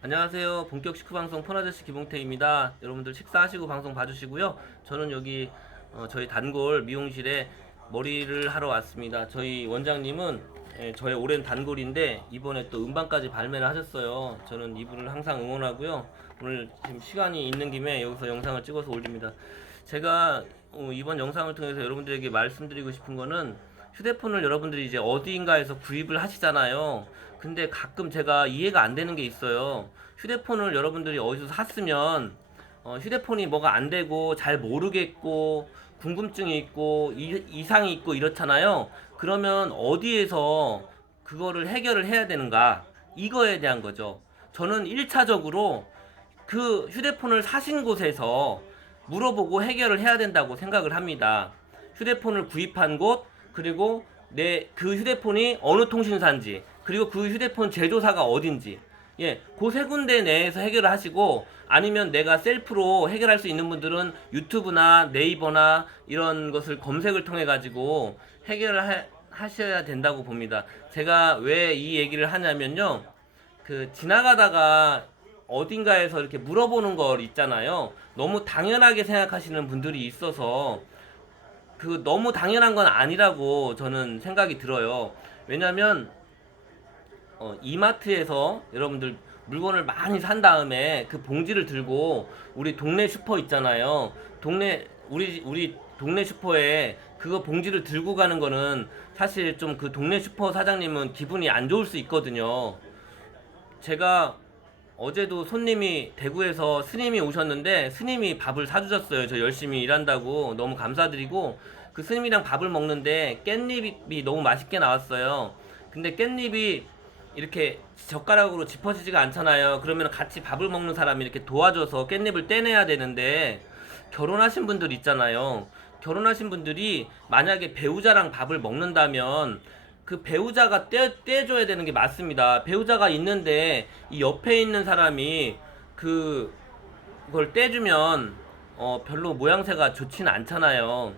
안녕하세요. 본격 식후방송 폰아저씨 김홍태입니다. 여러분들 식사하시고 방송 봐주시고요. 저는 여기 저희 단골 미용실에 머리를 하러 왔습니다. 저희 원장님은 저의 오랜 단골인데 이번에 또 음반까지 발매를 하셨어요. 저는 이분을 항상 응원하고요. 오늘 지금 시간이 있는 김에 여기서 영상을 찍어서 올립니다. 제가 이번 영상을 통해서 여러분들에게 말씀드리고 싶은 거는, 휴대폰을 여러분들이 이제 어디인가에서 구입을 하시잖아요. 근데 가끔 제가 이해가 안 되는 게 있어요. 휴대폰을 여러분들이 어디서 샀으면 휴대폰이 뭐가 안 되고 잘 모르겠고 궁금증이 있고 이상이 있고 이렇잖아요. 그러면 어디에서 그거를 해결을 해야 되는가? 이거에 대한 거죠. 저는 1차적으로 그 휴대폰을 사신 곳에서 물어보고 해결을 해야 된다고 생각을 합니다. 휴대폰을 구입한 곳, 그리고 그 휴대폰이 어느 통신사인지, 그리고 그 휴대폰 제조사가 어딘지, 그 세 군데 내에서 해결을 하시고, 아니면 내가 셀프로 해결할 수 있는 분들은 유튜브나 네이버나 이런 것을 검색을 통해 가지고 해결을 하셔야 된다고 봅니다. 제가 왜 이 얘기를 하냐면요, 지나가다가 어딘가에서 이렇게 물어보는 걸 있잖아요. 너무 당연하게 생각하시는 분들이 있어서 너무 당연한 건 아니라고 저는 생각이 들어요. 왜냐면 이마트에서 여러분들 물건을 많이 산 다음에 그 봉지를 들고 우리 동네 슈퍼 있잖아요. 우리 동네 슈퍼에 그거 봉지를 들고 가는 거는 사실 좀 그 동네 슈퍼 사장님은 기분이 안 좋을 수 있거든요. 제가 어제도 손님이 대구에서 스님이 오셨는데 스님이 밥을 사주셨어요. 저 열심히 일한다고 너무 감사드리고, 그 스님이랑 밥을 먹는데 깻잎이 너무 맛있게 나왔어요. 근데 깻잎이 이렇게 젓가락으로 짚어지지가 않잖아요. 그러면 같이 밥을 먹는 사람이 이렇게 도와줘서 깻잎을 떼내야 되는데, 결혼하신 분들 있잖아요. 결혼하신 분들이 만약에 배우자랑 밥을 먹는다면 그 배우자가 떼줘야 되는 게 맞습니다. 배우자가 있는데 이 옆에 있는 사람이 그걸 떼주면 별로 모양새가 좋진 않잖아요.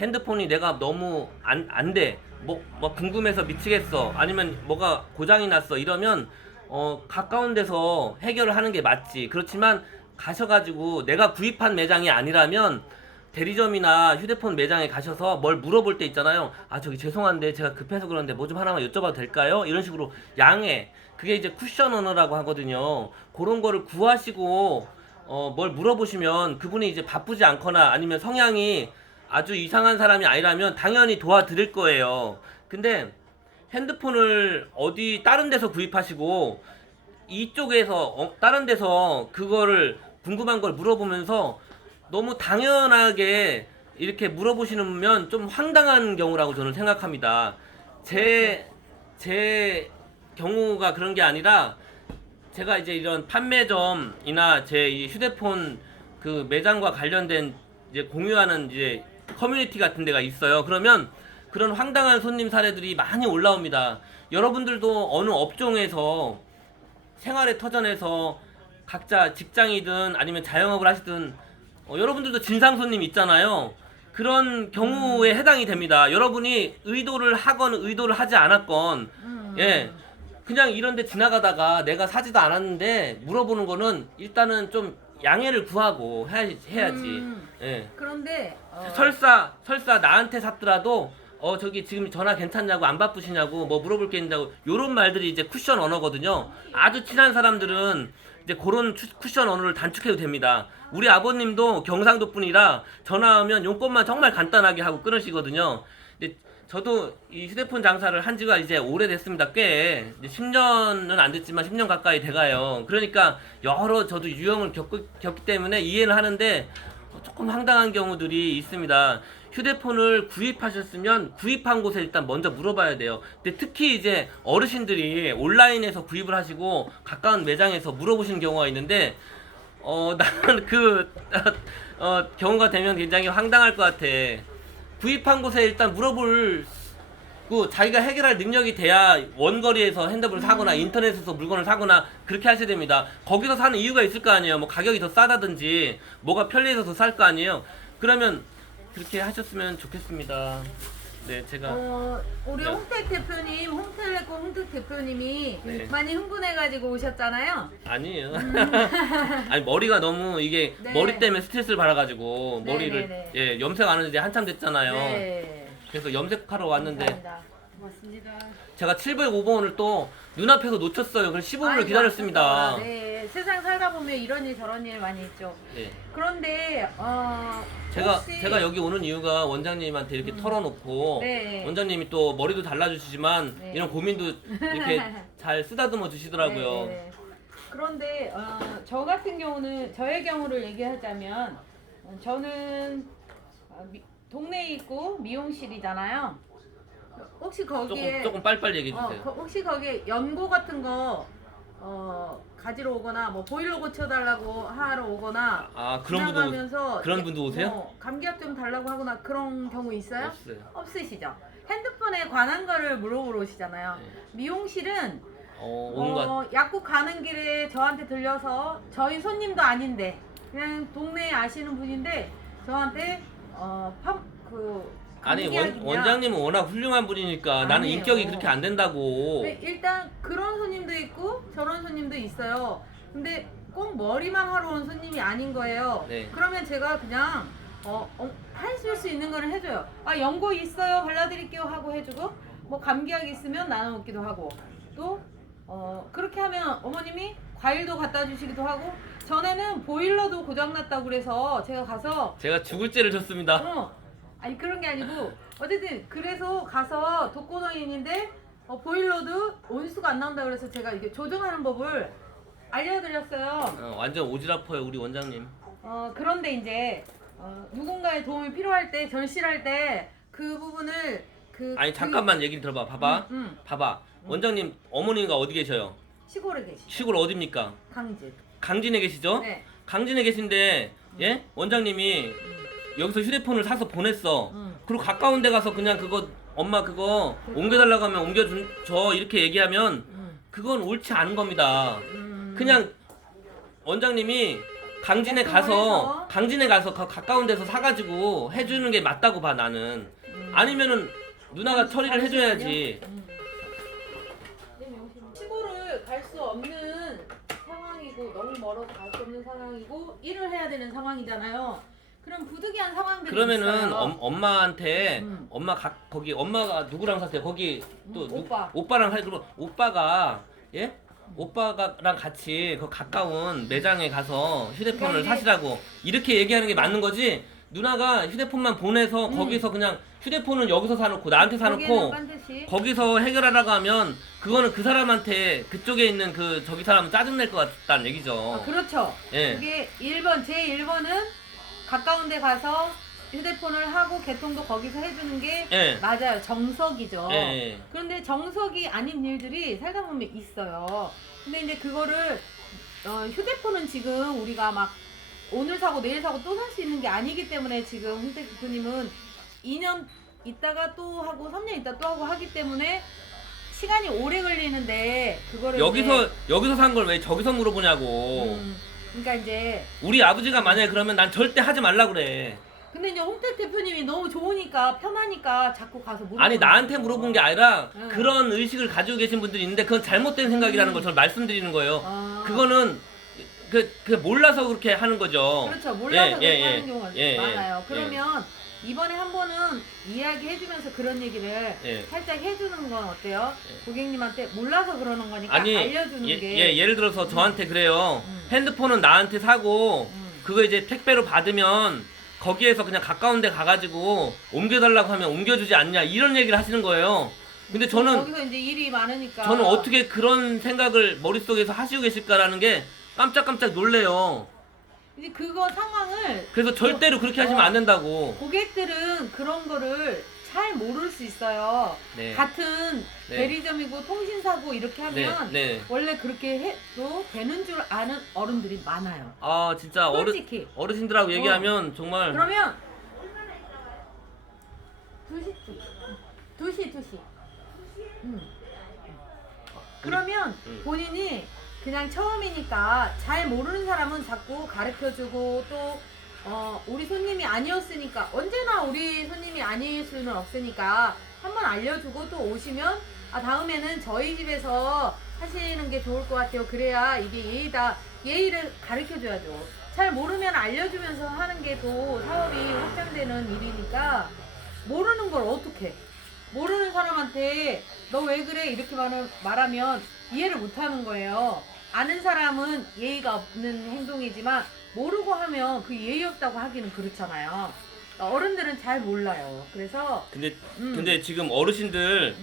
핸드폰이 내가 너무 안 돼. 뭐 궁금해서 미치겠어. 아니면 뭐가 고장이 났어. 이러면 가까운 데서 해결을 하는 게 맞지. 그렇지만 가셔가지고 내가 구입한 매장이 아니라면 대리점이나 휴대폰 매장에 가셔서 뭘 물어볼 때 있잖아요. 아, 저기 죄송한데 제가 급해서 그런데 뭐 좀 하나만 여쭤봐도 될까요? 이런 식으로 그게 이제 쿠션 언어라고 하거든요. 그런 거를 구하시고 뭘 물어보시면, 그분이 이제 바쁘지 않거나 아니면 성향이 아주 이상한 사람이 아니라면 당연히 도와드릴 거예요. 근데 핸드폰을 다른 데서 구입하시고 이쪽에서 다른 데서 그거를 궁금한 걸 물어보면서 너무 당연하게 이렇게 물어보시면 좀 황당한 경우라고 저는 생각합니다. 제 경우가 그런 게 아니라, 제가 이제 이런 판매점이나 제 이 휴대폰 그 매장과 관련된 이제 공유하는 이제 커뮤니티 같은 데가 있어요. 그러면 그런 황당한 손님 사례들이 많이 올라옵니다. 여러분들도 어느 업종에서 생활의 터전에서 각자 직장이든 아니면 자영업을 하시든 여러분들도 진상 손님 있잖아요. 그런 경우에 해당이 됩니다. 여러분이 의도를 하건 의도를 하지 않았건, 그냥 이런데 지나가다가 내가 사지도 않았는데 물어보는 거는 일단은 좀 양해를 구하고 해야지. 그런데 설사 나한테 샀더라도 저기 지금 전화 괜찮냐고, 안 바쁘시냐고, 뭐 물어볼 게 있냐고, 요런 말들이 이제 쿠션 언어거든요. 아주 친한 사람들은 이제 그런 쿠션 언어를 단축해도 됩니다. 우리 아버님도 경상도 분이라 전화하면 용건만 정말 간단하게 하고 끊으시거든요. 근데 저도 이 휴대폰 장사를 한 지가 이제 오래됐습니다. 꽤 이제 10년은 안 됐지만 10년 가까이 돼가요. 그러니까 여러 저도 유형을 겪기 때문에 이해는 하는데 조금 황당한 경우들이 있습니다. 휴대폰을 구입하셨으면 구입한 곳에 일단 먼저 물어봐야 돼요. 근데 특히 이제 어르신들이 온라인에서 구입을 하시고 가까운 매장에서 물어보시는 경우가 있는데, 나는 경우가 되면 굉장히 황당할 것 같아. 구입한 곳에 일단 자기가 해결할 능력이 돼야 원거리에서 핸드폰을 사거나 인터넷에서 물건을 사거나 그렇게 하셔야 됩니다. 거기서 사는 이유가 있을 거 아니에요. 뭐 가격이 더 싸다든지 뭐가 편리해서 더 살 거 아니에요. 그러면 그렇게 하셨으면 좋겠습니다. 네, 제가 우리 네. 홍택 대표님, 홍텔레콤 홍택 대표님이 네. 많이 흥분해가지고 오셨잖아요. 아니에요. 아니 머리가 너무 이게 네. 머리 때문에 스트레스를 받아가지고 네, 머리를 네, 네. 예 염색 안 하는지 한참 됐잖아요. 네. 그래서 염색하러 왔는데 감사합니다. 고맙습니다. 제가 705번을 또 눈앞에서 놓쳤어요. 그래서 15분을 아이고, 기다렸습니다. 아깝다. 네, 세상 살다 보면 이런 일 저런 일 많이 있죠. 네. 그런데 제가 혹시 제가 여기 오는 이유가 원장님한테 이렇게 털어놓고 네. 원장님이 또 머리도 잘라주시지만 네. 이런 고민도 이렇게 잘 쓰다듬어 주시더라고요. 네. 그런데 저 같은 경우는 저의 경우를 얘기하자면 저는 동네에 있고 미용실이잖아요. 혹시 거기에 조금 빨리빨리 얘기해 주세요. 혹시 거기에 연고 같은 거 가지러 오거나 뭐 보일러 고쳐달라고 하러 오거나 그런 분도 지나가면서 그런 분도 오세요? 감기약 좀 달라고 하거나 그런 경우 있어요? 없어요. 없으시죠? 핸드폰에 관한 거를 물어보러 오시잖아요. 네. 미용실은 온갖 약국 가는 길에 저한테 들려서 저희 손님도 아닌데 그냥 동네에 아시는 분인데 저한테 아니 감기약이냐. 원장님은 워낙 훌륭한 분이니까 나는 아니에요. 인격이 그렇게 안 된다고. 네, 일단 그런 손님도 있고 저런 손님도 있어요. 근데 꼭 머리만 하러 온 손님이 아닌 거예요. 네. 그러면 제가 그냥 해줄 수 있는 거는 해줘요. 연고 있어요, 발라드릴게요 하고 해주고, 뭐 감기약 있으면 나눠먹기도 하고, 또 그렇게 하면 어머님이 과일도 갖다 주시기도 하고. 전에는 보일러도 고장났다고 그래서 제가 가서 제가 죽을 죄를 졌습니다. 아니 그런 게 아니고 어쨌든 그래서 가서 독거노인인데 보일러도 온수가 안 나온다 그래서 제가 이게 조정하는 법을 알려드렸어요. 완전 오지랖퍼요 우리 원장님. 그런데 이제 누군가의 도움이 필요할 때 절실할 때 그 부분을 아니 잠깐만 얘기를 들어봐. 봐봐. 봐봐. 원장님 어머니가 어디 계셔요? 시골에 계시. 시골 어딥니까? 강진. 강진에 계시죠? 네. 강진에 계신데 예? 원장님이 여기서 휴대폰을 사서 보냈어. 그리고 가까운 데 가서 그냥 그거 엄마 그거 옮겨달라고 하면 옮겨줘 이렇게 얘기하면 그건 옳지 않은 겁니다. 그냥 원장님이 강진에 가서 가까운 데서 사가지고 해주는 게 맞다고 봐 나는. 아니면은 누나가 처리를 해줘야지. 시골을 갈 수 없는 상황이고 너무 멀어서 갈 수 없는 상황이고 일을 해야 되는 상황이잖아요. 그럼 부득이한 상황들이 그러면은 있어요. 엄마한테 거기 엄마가 누구랑 사세요? 거기 또 오빠. 오빠랑 그럼 오빠가 예? 오빠랑 같이 그 가까운 매장에 가서 휴대폰을 그러니까 사시라고 이렇게 얘기하는 게 맞는 거지. 누나가 휴대폰만 보내서 거기서 그냥 휴대폰은 여기서 사놓고 나한테 거기에는 사놓고 반드시 거기서 해결하라고 하면 그거는 그 사람한테 그쪽에 있는 그 저기 사람은 짜증낼 것 같다는 얘기죠. 그렇죠. 예. 그게 1번 제 1번은 가까운 데 가서 휴대폰을 하고 개통도 거기서 해주는 게 예. 맞아요. 정석이죠. 예. 그런데 정석이 아닌 일들이 살다 보면 있어요. 근데 이제 그거를 휴대폰은 지금 우리가 막 오늘 사고 내일 사고 또 살 수 있는 게 아니기 때문에 지금 홍택 대표님은 2년 있다가 또 하고 3년 있다 또 하고 하기 때문에 시간이 오래 걸리는데 그거를 여기서 산 걸 왜 저기서 물어보냐고. 그러니까 이제 우리 아버지가 만약에 그러면 난 절대 하지 말라 그래. 근데 이제 홍택 대표님이 너무 좋으니까 편하니까 자꾸 가서 물어보는 아니 나한테 거죠. 물어본 게 아니라 응. 그런 의식을 가지고 계신 분들이 있는데 그건 잘못된 생각이라는 걸 저는 말씀드리는 거예요. 그거는 그 몰라서 그렇게 하는 거죠. 그렇죠. 몰라서 그렇게 하는 경우가 예, 많아요. 예. 그러면 이번에 한 번은 이야기해주면서 그런 얘기를 예. 살짝 해주는 건 어때요? 고객님한테 몰라서 그러는 거니까 아니 알려주는 게 예를 들어서 저한테 그래요. 핸드폰은 나한테 사고 그거 이제 택배로 받으면 거기에서 그냥 가까운 데 가가지고 옮겨달라고 하면 옮겨주지 않냐 이런 얘기를 하시는 거예요. 근데 저는 거기서 이제 일이 많으니까 저는 어떻게 그런 생각을 머릿속에서 하시고 계실까라는 게 깜짝깜짝 놀래요. 이제 그거 상황을 그래서 절대로 그렇게 하시면 안 된다고. 고객들은 그런 거를 잘 모를 수 있어요. 네. 같은 네. 대리점이고 통신사고 이렇게 하면 네. 원래 그렇게 해도 되는 줄 아는 어른들이 많아요. 아 진짜 솔직히. 어르신들하고 얘기하면 정말 그러면 2시. 그러면 본인이 그냥 처음이니까 잘 모르는 사람은 자꾸 가르쳐주고 또 우리 손님이 아니었으니까 언제나 우리 손님이 아닐 수는 없으니까 한번 알려주고 또 오시면 다음에는 저희 집에서 하시는 게 좋을 것 같아요. 그래야 이게 예의다. 예의를 가르쳐 줘야죠. 잘 모르면 알려주면서 하는 게 또 사업이 확장되는 일이니까 모르는 걸 어떻게 모르는 사람한테 너 왜 그래 이렇게 말하면 이해를 못 하는 거예요. 아는 사람은 예의가 없는 행동이지만 모르고 하면 그 예의 없다고 하기는 그렇잖아요. 어른들은 잘 몰라요. 그래서 근데 지금 어르신들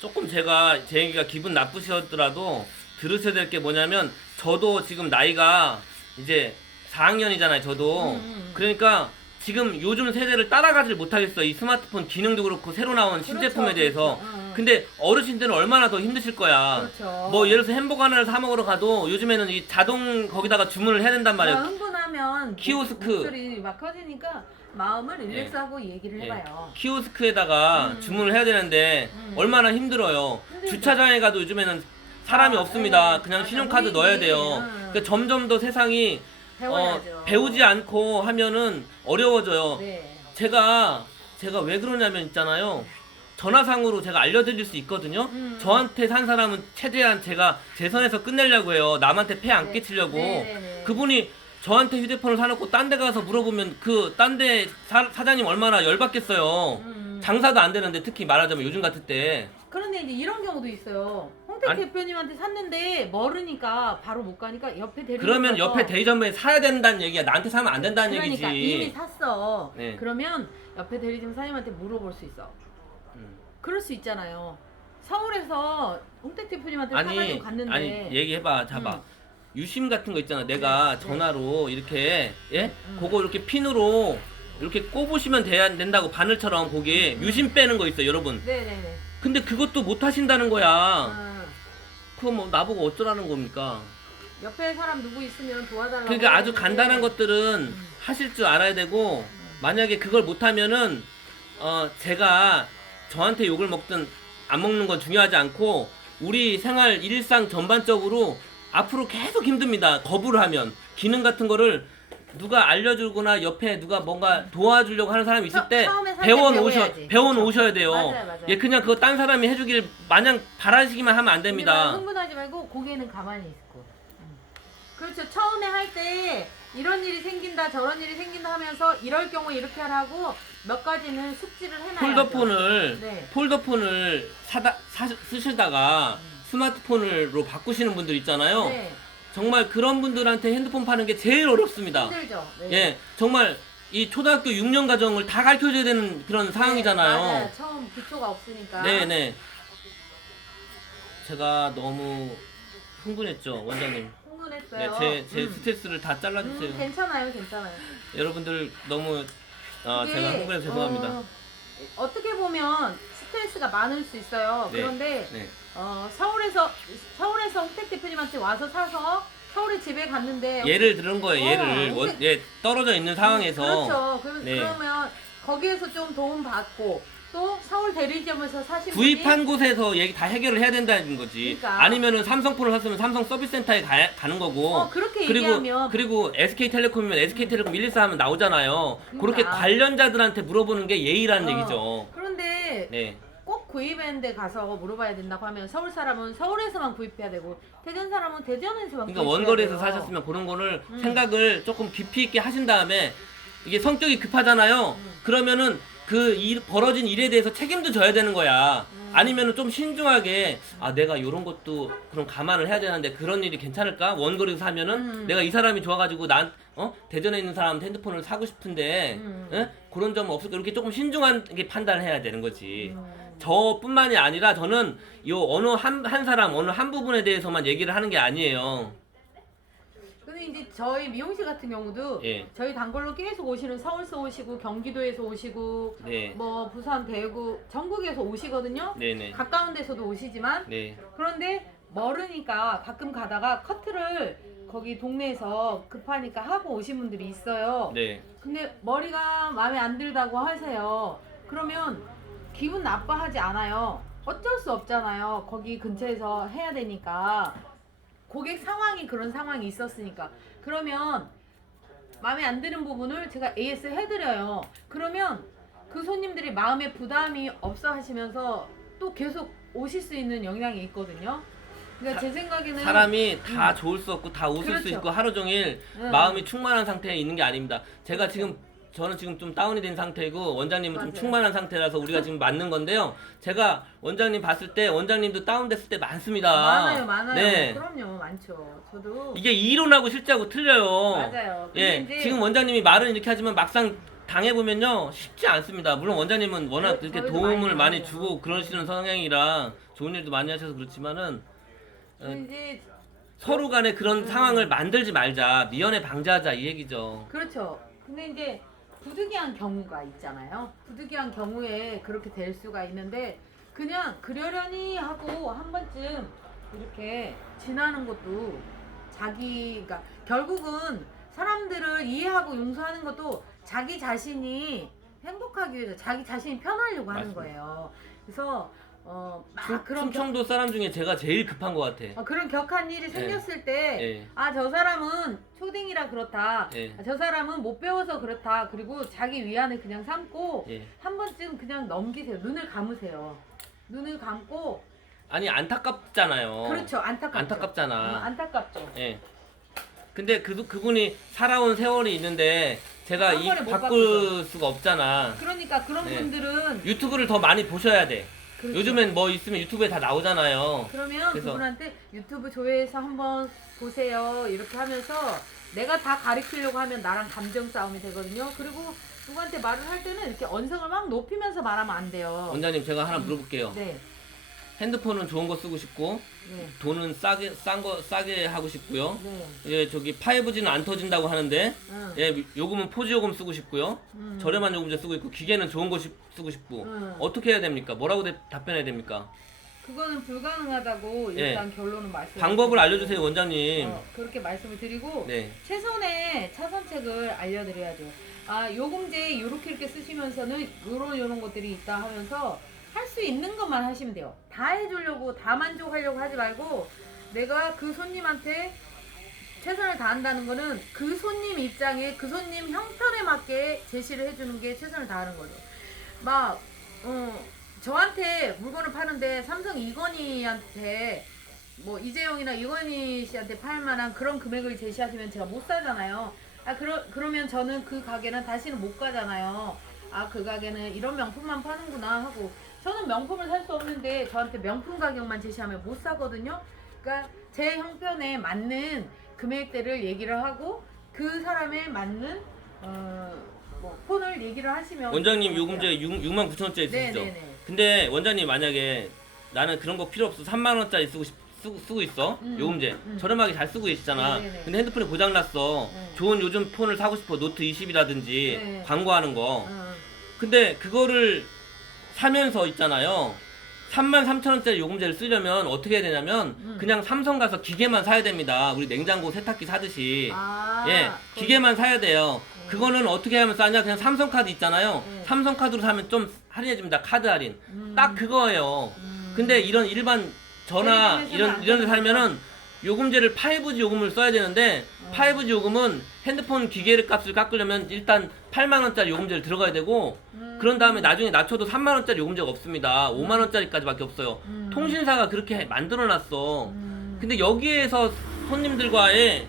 조금 제 얘기가 기분 나쁘셨더라도 들으셔야 될 게 뭐냐면 저도 지금 나이가 이제 4학년이잖아요. 저도 그러니까 지금 요즘 세대를 따라가질 못하겠어. 이 스마트폰 기능도 그렇고 새로 나온 신제품에 대해서. 근데 어르신들은 얼마나 더 힘드실 거야. 그렇죠. 뭐 예를 들어서 햄버거 하나를 사 먹으러 가도 요즘에는 이 자동 거기다가 주문을 해야 된단 말이에요. 흥분하면 키오스크. 목소리 막 커지니까 마음을 릴렉스하고 얘기를 해봐요. 키오스크에다가 주문을 해야 되는데 얼마나 힘들어요. 힘들죠. 주차장에 가도 요즘에는 사람이 없습니다. 그냥 맞아. 신용카드 우리 넣어야 돼요. 응. 그러니까 점점 더 세상이 배워야죠. 배우지 않고 하면은 어려워져요. 네. 제가 왜 그러냐면 있잖아요. 전화상으로 제가 알려드릴 수 있거든요. 저한테 산 사람은 최대한 제가 제 선에서 끝내려고 해요. 남한테 폐 안 네. 끼치려고. 네네네. 그분이 저한테 휴대폰을 사놓고 딴 데 가서 물어보면 그 딴 데 사장님 얼마나 열받겠어요. 장사도 안 되는데 특히 말하자면 요즘 같을 때. 그런데 이제 이런 경우도 있어요. 홍택 아니- 대표님한테 샀는데 멀으니까 바로 못 가니까 옆에 대리점 그러면 가서 옆에 대리점에 사야 된다는 얘기야. 나한테 사면 안 된다는 그러니까 얘기지. 이미 샀어. 네. 그러면 옆에 대리점 사장님한테 물어볼 수 있어. 그럴 수 있잖아요. 서울에서 홍택 대표님한테 사가지고 갔는데 아니 얘기해봐. 잡아. 유심 같은 거 있잖아. 내가 네. 전화로 이렇게 그거 이렇게 핀으로 이렇게 꼽으시면 된다고 바늘처럼 거기에 유심 빼는 거 있어, 여러분. 네네네. 근데 그것도 못 하신다는 거야. 음, 그거 뭐 나보고 어쩌라는 겁니까? 옆에 사람 누구 있으면 도와달라고. 그러니까 아주 해야 간단한 되는데 것들은 하실 줄 알아야 되고 만약에 그걸 못하면은 제가 저한테 욕을 먹든 안 먹는 건 중요하지 않고 우리 생활 일상 전반적으로 앞으로 계속 힘듭니다. 거부를 하면 기능 같은 거를 누가 알려주거나 옆에 누가 뭔가 도와주려고 하는 사람이 있을 때 처음에 살때 배워야지. 배워놓으셔야 돼요. 맞아요. 예, 그냥 그거 딴 사람이 해주길 마냥 바라시기만 하면 안 됩니다. 흥분하지 말고 고개는 가만히 있고. 그렇죠. 처음에 할 때 이런 일이 생긴다 저런 일이 생긴다 하면서 이럴 경우 이렇게 하라고 몇 가지는 숙지를 해놔야죠. 폴더폰을 쓰시다가 스마트폰으로 바꾸시는 분들 있잖아요. 네. 정말 그런 분들한테 핸드폰 파는 게 제일 어렵습니다. 힘들죠. 네. 예, 정말 이 초등학교 6년 과정을 다 가르쳐줘야 되는 그런 상황이잖아요. 맞아요. 처음 기초가 없으니까. 네네. 제가 너무 흥분했죠, 원장님. 흥분했어요. 네, 제 스트레스를 다 잘라주세요. 괜찮아요. 여러분들 너무 이게, 제가 흥분해서 죄송합니다. 어떻게 보면 스트레스가 많을 수 있어요. 네. 그런데 네. 서울에서 홍택 대표님한테 와서 사서 서울에 집에 갔는데 예를 들은 거예요. 홍택- 떨어져 있는 상황에서. 그렇죠. 네. 그러면 거기에서 좀 도움 받고 또 서울 대리점에서 사신 구입한 곳에서 얘기 다 해결을 해야 된다는 거지. 그러니까. 아니면은 삼성폰을 샀으면 삼성 서비스 센터에 가는 거고. 그렇게 그리고 얘기하면 SK텔레콤이면 SK텔레콤 114 하면 나오잖아요. 그러니까. 그렇게 관련자들한테 물어보는 게 예의라는 얘기죠. 그런데 네. 꼭 구입하는 데 가서 물어봐야 된다고 하면 서울 사람은 서울에서만 구입해야 되고 대전 사람은 대전에서만 그러니까 구입해야 원거리에서 돼요. 사셨으면 그런 거를 생각을 조금 깊이 있게 하신 다음에 이게 성격이 급하잖아요. 그러면은 벌어진 일에 대해서 책임도 져야 되는 거야. 아니면은 좀 신중하게 내가 요런 것도 그럼 감안을 해야 되는데 그런 일이 괜찮을까? 원거리에서 사면은 내가 이 사람이 좋아가지고 대전에 있는 사람한테 핸드폰을 사고 싶은데 그런 점은 없을까? 이렇게 조금 신중하게 판단을 해야 되는 거지. 저뿐만이 아니라 저는 어느 한 사람 어느 한 부분에 대해서만 얘기를 하는 게 아니에요. 근데 이제 저희 미용실 같은 경우도 예. 저희 단골로 계속 오시는 서울서 오시고 경기도에서 오시고 네. 뭐 부산 대구 전국에서 오시거든요. 네네. 가까운 데서도 오시지만 네. 그런데 멀으니까 가끔 가다가 커트를 거기 동네에서 급하니까 하고 오신 분들이 있어요. 네. 근데 머리가 마음에 안 들다고 하세요. 그러면 기분 나빠하지 않아요. 어쩔 수 없잖아요. 거기 근처에서 해야 되니까. 고객 상황이 그런 상황이 있었으니까. 그러면 마음에 안 드는 부분을 제가 AS 해드려요. 그러면 그 손님들이 마음에 부담이 없어 하시면서 또 계속 오실 수 있는 영향이 있거든요. 그러니까 제 생각에는 사람이 다 좋을 수 없고 다 웃을 수 그렇죠. 있고 하루 종일 마음이 충만한 상태에 있는 게 아닙니다. 제가 저는 지금 좀 다운이 된 상태고 원장님은 좀 맞아요. 충만한 상태라서 우리가 지금 맞는 건데요. 제가 원장님 봤을 때 원장님도 다운됐을 때 많습니다. 많아요. 네. 그럼요, 많죠. 저도 이게 이론하고 실제하고 틀려요. 맞아요. 근데 예, 이제 지금 원장님이 말은 이렇게 하지만 막상 당해보면요 쉽지 않습니다. 물론 원장님은 워낙 이렇게 저희도 도움을 많이 많이 주고 그러시는 성향이라 좋은 일도 많이 하셔서 그렇지만은 이제 서로 간에 그런 상황을 만들지 말자, 미연에 방지하자 이 얘기죠. 그렇죠. 근데 이제 부득이한 경우가 있잖아요. 부득이한 경우에 그렇게 될 수가 있는데 그냥 그러려니 하고 한 번쯤 이렇게 지나는 것도 그러니까 결국은 사람들을 이해하고 용서하는 것도 자기 자신이 행복하기 위해서 자기 자신이 편하려고 하는 맞습니다. 거예요. 그래서 막 그런 충청도 사람 중에 제가 제일 급한 것 같아. 그런 격한 일이 생겼을 때, 예. 아, 저 사람은 초딩이라 그렇다. 예. 아, 저 사람은 못 배워서 그렇다. 그리고 자기 위안을 그냥 삼고, 예. 한 번쯤 그냥 넘기세요. 눈을 감으세요. 눈을 감고, 아니 안타깝잖아요. 그렇죠. 안타깝죠. 안타깝잖아. 안타깝죠. 예. 근데 그분이 살아온 세월이 있는데 제가 한 번에 못 바꿀 수가 없잖아. 그러니까 그런 네. 분들은, 유튜브를 더 많이 보셔야 돼. 그렇죠. 요즘엔 뭐 있으면 유튜브에 다 나오잖아요. 그러면 그래서- 그분한테 유튜브 조회해서 한번 보세요. 이렇게 하면서 내가 다 가르치려고 하면 나랑 감정 싸움이 되거든요. 그리고 누구한테 말을 할 때는 이렇게 언성을 막 높이면서 말하면 안 돼요. 원장님 제가 하나 물어볼게요. 네. 핸드폰은 좋은 거 쓰고 싶고 네. 돈은 싸게 하고 싶고요. 네. 예, 저기 5G는 안 터진다고 하는데 응. 예, 요금은 포지 요금 쓰고 싶고요. 음. 저렴한 요금제 쓰고 있고 기계는 좋은 거 쓰고 싶고 어떻게 해야 됩니까? 뭐라고 답변해야 됩니까? 그거는 불가능하다고 예. 일단 결론은 말씀. 방법을 알려주세요, 원장님. 그렇게 말씀을 드리고 네, 최선의 차선책을 알려드려야죠. 아, 요금제 요렇게 쓰시면서는 요런 것들이 있다 하면서 할 수 있는 것만 하시면 돼요. 다 해주려고 다 만족하려고 하지 말고 내가 그 손님한테 최선을 다한다는 거는 그 손님 입장에 그 손님 형편에 맞게 제시를 해주는 게 최선을 다하는 거죠. 막 저한테 물건을 파는데 삼성 이건희한테 뭐 이재용이나 이건희 씨한테 팔 만한 그런 금액을 제시하시면 제가 못 사잖아요. 그러면 저는 그 가게는 다시는 못 가잖아요. 아, 그 가게는 이런 명품만 파는구나 하고 저는 명품을 살 수 없는데 저한테 명품 가격만 제시하면 못 사거든요. 그러니까 제 형편에 맞는 금액대를 얘기를 하고 그 사람에 맞는 뭐 폰을 얘기를 하시면 원장님 요금제 69,000원짜리 쓰시죠? 네네네. 근데 원장님 만약에 나는 그런 거 필요 없어 3만 원짜리 쓰고 있어 요금제 저렴하게 잘 쓰고 계시잖아. 네네네. 근데 핸드폰이 고장났어. 네. 좋은 요즘 폰을 사고 싶어. 노트 20이라든지 네. 광고하는 거. 근데 그거를 사면서 있잖아요. 33,000원짜리 요금제를 쓰려면 어떻게 해야 되냐면 그냥 삼성 가서 기계만 사야 됩니다. 우리 냉장고 세탁기 사듯이. 예, 기계만 사야 돼요. 그거는 어떻게 하면 싸냐? 그냥 삼성카드 있잖아요. 삼성카드로 사면 좀 할인해줍니다. 카드 할인. 딱 그거예요. 근데 이런 일반 전화 이런 데 살면은 요금제를 5G 요금을 써야 되는데 5G 요금은 핸드폰 기계 값을 깎으려면 일단 8만 원짜리 요금제를 들어가야 되고 그런 다음에 나중에 낮춰도 3만 원짜리 요금제가 없습니다. 5만 원짜리까지밖에 없어요. 통신사가 그렇게 만들어놨어. 근데 여기에서 손님들과의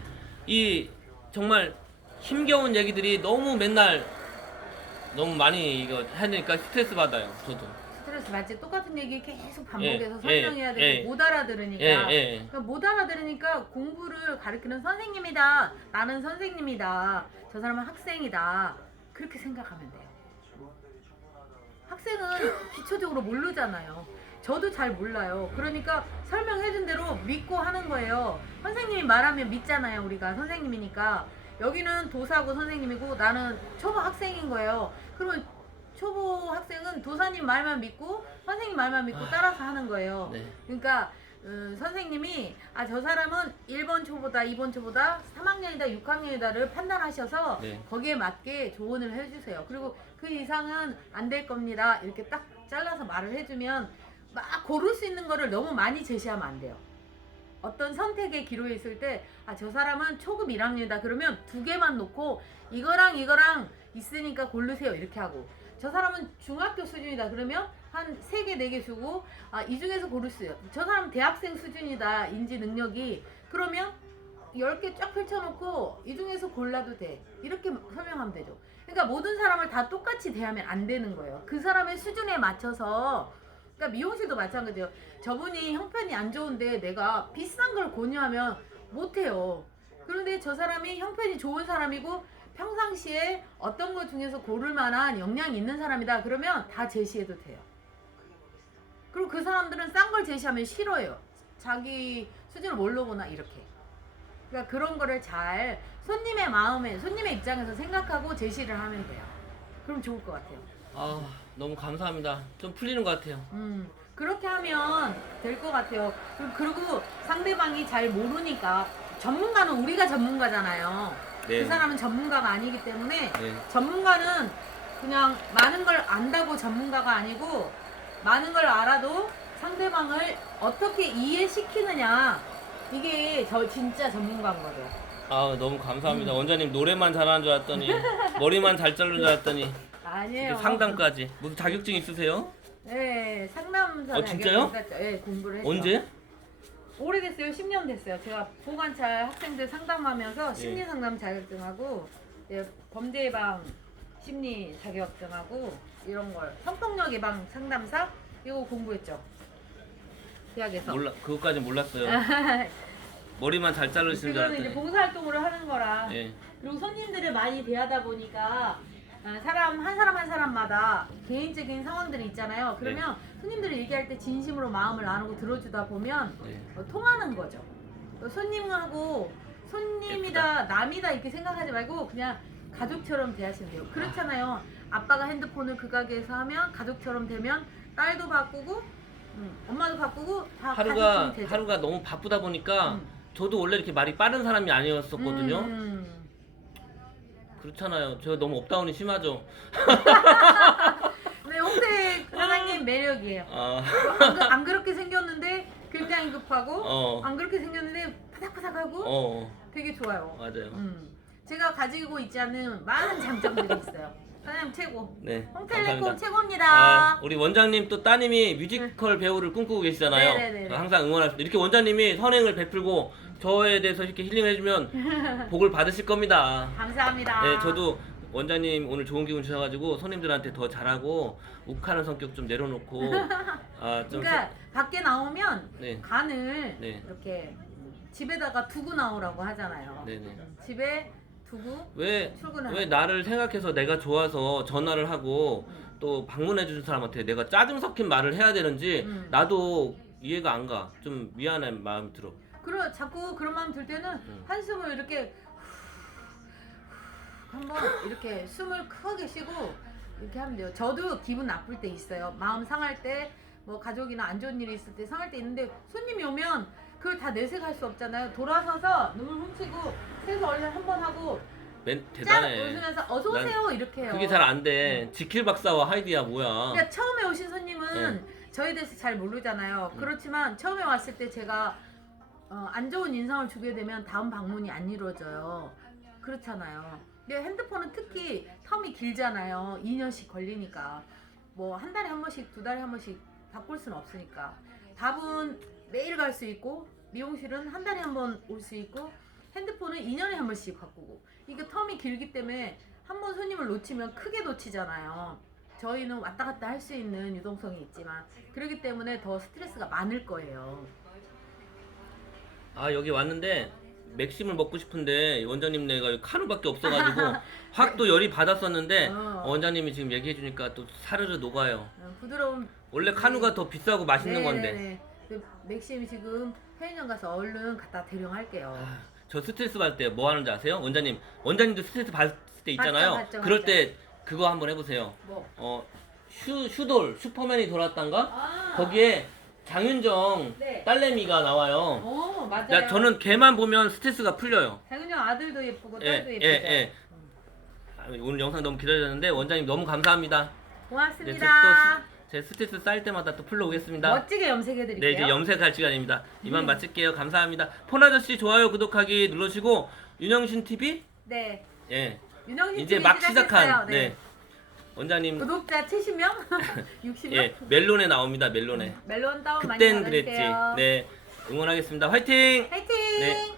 이 정말 힘겨운 얘기들이 너무 맨날 너무 많이 이거 하니까 스트레스 받아요. 저도. 스트레스 받지. 똑같은 얘기 계속 반복해서 예, 설명해야 예, 되고 예. 못 알아들으니까. 그러니까 못 알아들으니까 공부를 가르치는 선생님이다. 나는 선생님이다. 저 사람은 학생이다. 그렇게 생각하면 돼요. 학생은 기초적으로 모르잖아요. 저도 잘 몰라요. 그러니까 설명해준 대로 믿고 하는 거예요. 선생님이 말하면 믿잖아요. 우리가 선생님이니까. 여기는 도사고 선생님이고 나는 초보 학생인 거예요. 그러면 초보 학생은 도사님 말만 믿고 선생님 말만 믿고 따라서 하는 거예요. 네. 그러니까 선생님이 저 사람은 1번 초보다 2번 초보다 3학년이다 6학년이다를 판단하셔서 네. 거기에 맞게 조언을 해주세요. 그리고 그 이상은 안 될 겁니다. 이렇게 딱 잘라서 말을 해주면 막 고를 수 있는 거를 너무 많이 제시하면 안 돼요. 어떤 선택의 기로에 있을 때 아, 저 사람은 초급 1학년이다 그러면 2개만 놓고 이거랑 이거랑 있으니까 고르세요 이렇게 하고, 저 사람은 중학교 수준이다 그러면 한 3개 4개 주고 아, 이 중에서 고르세요. 저 사람은 대학생 수준이다 인지 능력이 그러면 10개 쫙 펼쳐놓고 이 중에서 골라도 돼 이렇게 설명하면 되죠. 그러니까 모든 사람을 다 똑같이 대하면 안 되는 거예요. 그 사람의 수준에 맞춰서. 그러니까 미용실도 마찬가지예요. 저분이 형편이 안 좋은데 내가 비싼 걸 권유하면 못해요. 그런데 저 사람이 형편이 좋은 사람이고 평상시에 어떤 것 중에서 고를 만한 역량이 있는 사람이다 그러면 다 제시해도 돼요. 그리고 그 사람들은 싼 걸 제시하면 싫어해요. 자기 수준을 뭘로 보나 이렇게. 그러니까 그런 거를 잘 손님의 마음에, 손님의 입장에서 생각하고 제시를 하면 돼요. 그럼 좋을 것 같아요. 아, 너무 감사합니다. 좀 풀리는 것 같아요. 그렇게 하면 될 것 같아요. 그리고 상대방이 잘 모르니까, 전문가는 우리가 전문가잖아요. 네. 그 사람은 전문가가 아니기 때문에 네. 전문가는 그냥 많은 걸 안다고 전문가가 아니고 많은 걸 알아도 상대방을 어떻게 이해시키느냐, 이게 저 진짜 전문가인 거죠. 아, 너무 감사합니다. 원장님 노래만 잘하는 줄 알았더니 머리만 잘 자르는 줄 알았더니 아니에요. 이렇게 상담까지. 무슨 자격증 있으세요? 네, 상담사 진짜요? 네, 공부를 했죠. 언제? 오래됐어요. 10년 됐어요. 제가 보관찰 학생들 상담하면서 심리 상담 자격증하고 범죄 예방 심리 자격증하고 이런 걸, 성폭력 예방 상담사 이거 공부했죠. 대학에서. 그것까지 몰랐어요. 머리만 잘 자르시는 줄 그거는 이제 알았더니. 봉사활동으로 하는 거라. 예. 그리고 손님들을 많이 대하다 보니까 사람 한 사람마다 개인적인 상황들이 있잖아요. 그러면 손님들이 얘기할 때 진심으로 마음을 나누고 들어주다 보면 네. 통하는 거죠. 손님하고 손님이다 남이다 이렇게 생각하지 말고 그냥 가족처럼 대하시면 돼요. 그렇잖아요. 아빠가 핸드폰을 그 가게에서 하면 가족처럼 되면 딸도 바꾸고 엄마도 바꾸고 다 가족처럼 되죠. 하루가 너무 바쁘다 보니까 저도 원래 이렇게 말이 빠른 사람이 아니었었거든요. 그렇잖아요. 제가 너무 업다운이 심하죠. 네, 홍대 사장님 매력이에요. 안 그렇게 생겼는데 굉장히 급하고 안 그렇게 생겼는데 파닥파닥하고 되게 좋아요. 맞아요. 제가 가지고 있지 않은 많은 장점들이 있어요. 사장님 최고. 네. 홍텔레콤 감사합니다. 최고입니다. 우리 원장님 또 따님이 뮤지컬 배우를 꿈꾸고 계시잖아요. 네네네. 항상 응원하십니다. 이렇게 원장님이 선행을 베풀고 저에 대해서 이렇게 힐링해주면 복을 받으실 겁니다. 감사합니다. 네, 저도 원장님 오늘 좋은 기운 주셔가지고 손님들한테 더 잘하고 욱하는 성격 좀 내려놓고 좀 그러니까 밖에 나오면 네. 간을 네. 이렇게 집에다가 두고 나오라고 하잖아요. 네네. 집에 두고 왜 출근을 나를 생각해서 내가 좋아서 전화를 하고 또 방문해 주는 사람한테 내가 짜증 섞인 말을 해야 되는지 나도 이해가 안 가. 좀 미안한 마음이 들어. 자꾸 그런 마음 들 때는 한숨을 이렇게 한번 이렇게 숨을 크게 쉬고 이렇게 하면 돼요. 저도 기분 나쁠 때 있어요. 마음 상할 때, 뭐 가족이나 안 좋은 일이 있을 때 상할 때 있는데 손님이 오면 그걸 다 내색할 수 없잖아요. 돌아서서 눈을 훔치고 세수 얼른 한번 하고 짠 대단해. 웃으면서 어서 오세요 이렇게 해요. 그게 잘 안 돼. 지킬 박사와 하이디야 뭐야. 그러니까 처음에 오신 손님은 저에 대해서 잘 모르잖아요. 그렇지만 처음에 왔을 때 제가 안 좋은 인상을 주게 되면 다음 방문이 안 이루어져요. 그렇잖아요. 근데 핸드폰은 특히 텀이 길잖아요. 2년씩 걸리니까. 뭐 한 달에 한 번씩, 2달에 한 번씩 바꿀 수는 없으니까. 밥은 매일 갈 수 있고 미용실은 한 달에 한 번 올 수 있고 핸드폰은 2년에 한 번씩 바꾸고. 이게 텀이 길기 때문에 한 번 손님을 놓치면 크게 놓치잖아요. 저희는 왔다 갔다 할 수 있는 유동성이 있지만 그렇기 때문에 더 스트레스가 많을 거예요. 여기 왔는데 맥심을 먹고 싶은데 원장님 내가 여기 카누밖에 없어가지고 확 또 열이 받았었는데 원장님이 지금 얘기해주니까 또 사르르 녹아요. 부드러운 원래 카누가 더 비싸고 맛있는 건데. 네네네. 맥심이 지금 편의점 가서 얼른 갖다 대령할게요. 저 스트레스 받을 때 뭐 하는지 아세요? 원장님도 스트레스 받을 때 있잖아요. 맞죠. 그럴 때 그거 한번 해보세요. 뭐? 슈돌 슈퍼맨이 돌아왔단가? 거기에 장윤정 딸내미가 나와요. 맞아요. 저는 걔만 보면 스트레스가 풀려요. 장윤정 아들도 예쁘고 딸도 예쁘죠. 오늘 영상 너무 기다렸는데 원장님 너무 감사합니다. 고맙습니다. 네, 제 스트레스 쌓일 때마다 또 풀러 오겠습니다. 멋지게 염색해드릴게요. 네, 이제 염색할 시간입니다. 이만 마칠게요. 감사합니다. 폰아저씨 좋아요, 구독하기 눌러주시고 윤영신 TV 네. 예 윤영신 이제 TV 막 시작했어요. 시작한 네. 네 원장님 구독자 70명? 60명? 예 멜론에 나옵니다. 멜론에 멜론 다운 많이 그땐 그랬지. 받아주세요. 네 응원하겠습니다. 화이팅! 화이팅! 네.